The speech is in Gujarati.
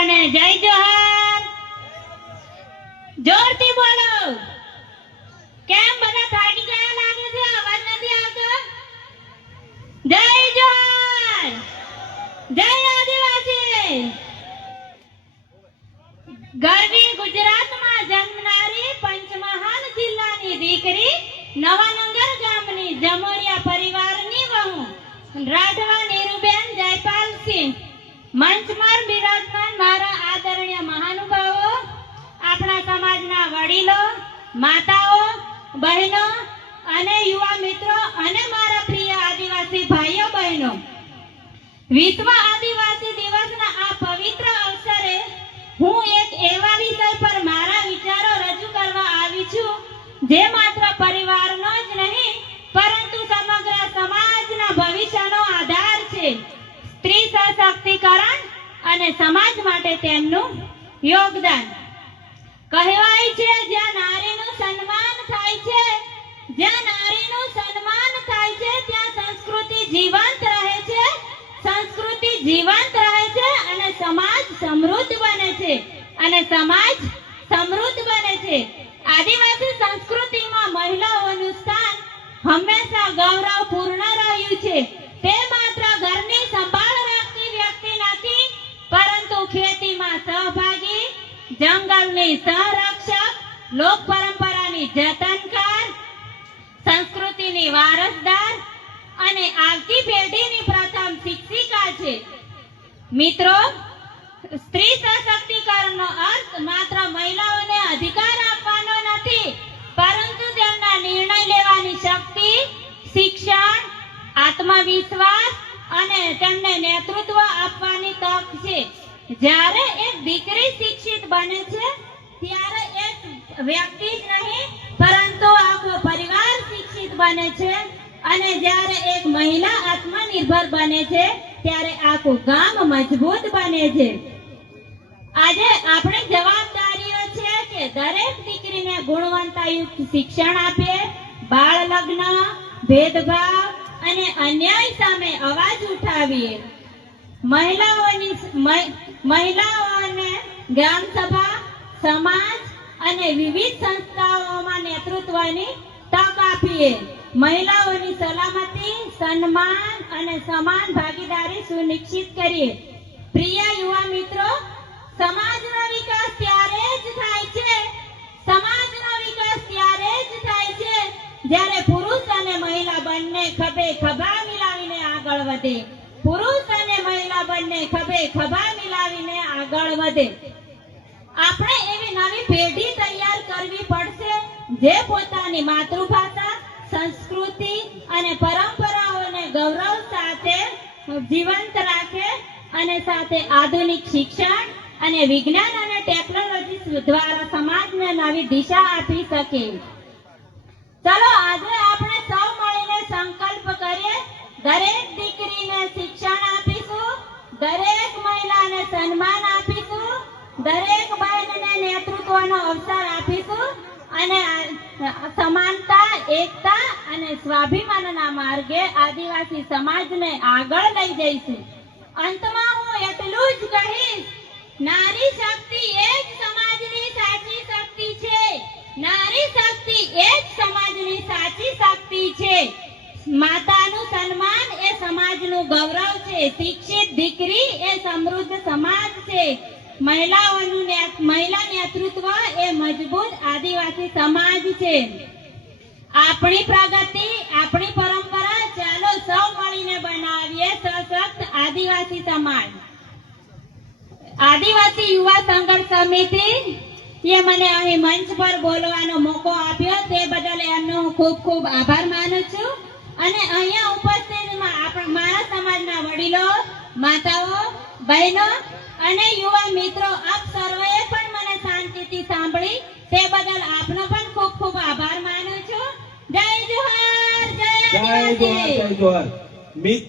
બધાને જય જોહાર. જોરથી બોલો. કેમ બધા થાકી ગયા લાગે છે? અવાજ નથી આવતો. જય જોહાર. જય આદિવાસી. ગરવી ગુજરાતમાં જન્મનારી પંચમહાલ જિલ્લાની દીકરી નવાનગર ગામની જમોરિયા પરિવારની વહુ રાઠવા નીરુબેન જયપાલસિંહ. મંચ પર બિરાજમાન મારા આદરણીય મહાનુભાવો, આપણા સમાજના વડીલો, માતાઓ, બહેનો અને યુવા મિત્રો અને મારા પ્રિય આદિવાસી ભાઈઓ બહેનો, વિશ્વ આદિવાસી દિવસના આ પવિત્ર અવસરે હું એક એવા વિષય પર મારા વિચારો રજૂ કરવા આવી છું જે માત્ર પરિવારનો જ નહીં પરંતુ સમગ્ર સમાજના ભવિષ્યનો આધાર છે. સ્ત્રી સશક્તિકરણ અને સમાજ માટે તેમનું યોગદાન. કહેવાય છે જ્યાં નારીનું સન્માન થાય છે, જ્યાં નારીનું સન્માન થાય છે ત્યાં સંસ્કૃતિ જીવંત રહે છે, સંસ્કૃતિ જીવંત રહે છે અને સમાજ સમૃદ્ધ બને છે, અને સમાજ સમૃદ્ધ બને છે. આદિવાસી સંસ્કૃતિમાં મહિલાઓનું સ્થાન હંમેશા ગૌરવપૂર્ણ રહ્યું છે. તે માત્ર ઘરની સંભાળ રાખતી વ્યક્તિ નથી, પરંતુ ખેતીમાં સહભાગી, જંગલની સંરક્ષક, લોક પરંપરાની જતનકાર, સંસ્કૃતિની વારસદાર અને આવતી પેઢીની પ્રથમ શિક્ષિકા છે. મિત્રો, સ્ત્રી સશક્તિકરણનો અર્થ માત્ર મહિલાઓને અધિકાર આપવાનો નથી, પરંતુ તેમના નિર્ણય લેવાની શક્તિ, શિક્ષણ, આત્મવિશ્વાસ અને તેમને નેતૃત્વ આપવાની તક છે. જ્યારે એક દીકરી શિક્ષિત બને છે ત્યારે એક વ્યક્તિ જ નહીં પરંતુ આખો પરિવાર શિક્ષિત બને છે, અને જ્યારે એક મહિલા આત્મનિર્ભર બને છે ત્યારે આખું ગામ મજબૂત બને છે. આજે આપણી જવાબદારીઓ છે કે દરેક દીકરીને ગુણવત્તાયુક્ત શિક્ષણ આપીએ, બાળ લગ્ન, ભેદભાવ અને અન્યાય સામે અવાજ ઉઠાવીએ. મહિલાઓને ગ્રામ સભા, સમાજ અને વિવિધ સંસ્થાઓમાં નેતૃત્વની તક આપીએ. મહિલાઓની સલામતી, સન્માન અને સમાન ભાગીદારી સુનિશ્ચિત કરીએ. પ્રિય યુવા મિત્રો, સમાજનો વિકાસ ત્યારે જ થાય છે, સમાજનો વિકાસ ત્યારે જ થાય છે જ્યારે પુરુષ અને મહિલા બંને ખભે ખભા મિલાવીને આગળ વધે. પુરુષ અને મહિલા બંને ખભે ખભા મિલાવીને આગળ વધે. આપણે એવી નવી પેઢી તૈયાર કરવી પડશે જે પોતાની માતૃભાષા, સંસ્કૃતિ અને પરંપરાઓને ગૌરવ સાથે જીવંત રાખે અને સાથે આધુનિક શિક્ષણ અને વિજ્ઞાન અને ટેકનોલોજી દ્વારા સમાજને નવી દિશા આપી શકે. ચલો આજે આપણે સૌ મળીને સંકલ્પ કરીએ, દરેક દીકરીને શિક્ષણ આપીશું, દરેક મહિલાને સન્માન આપીશું, દરેક બહેનને નેતૃત્વનો અવસર આપીશું અને સમાનતા, એકતા અને સ્વાભિમાનના માર્ગે આદિવાસી સમાજને આગળ લઈ જઈશું. અંતમાં હું એટલું જ કહીશ, નારી શક્તિ એ જ સમાજની સાચી શક્તિ છે. નારી શક્તિ એ જ સમાજની સાચી શક્તિ છે. માતાનું સન્માન એ સમાજનું ગૌરવ છે. શિક્ષિત દીકરી એ સમૃદ્ધ સમાજ છે. મહિલા નેતૃત્વ એ મજબૂત આદિવાસી સમાજ છે. આપણી પ્રગતિ, આપણી પરંપરા, ચાલો સૌ મળીને બનાવીએ સશક્ત આદિવાસી સમાજ. આદિવાસી યુવા સંઘર્ષ સમિતિ એ મને અહીં મંચ પર બોલવાનો મોકો આપ્યો તે બદલ એમનો હું ખૂબ ખૂબ આભાર માનું છું. અને અહીંયા ઉપસ્થિત મારા સમાજના વડીલો, માતાઓ, બહેનો અને યુવા મિત્રો, આપ સર્વેએ પણ મને શાંતિથી સાંભળી તે બદલ આપનો પણ ખૂબ ખૂબ આભાર માનું છું. જય જોહાર, જય આદિવાસી.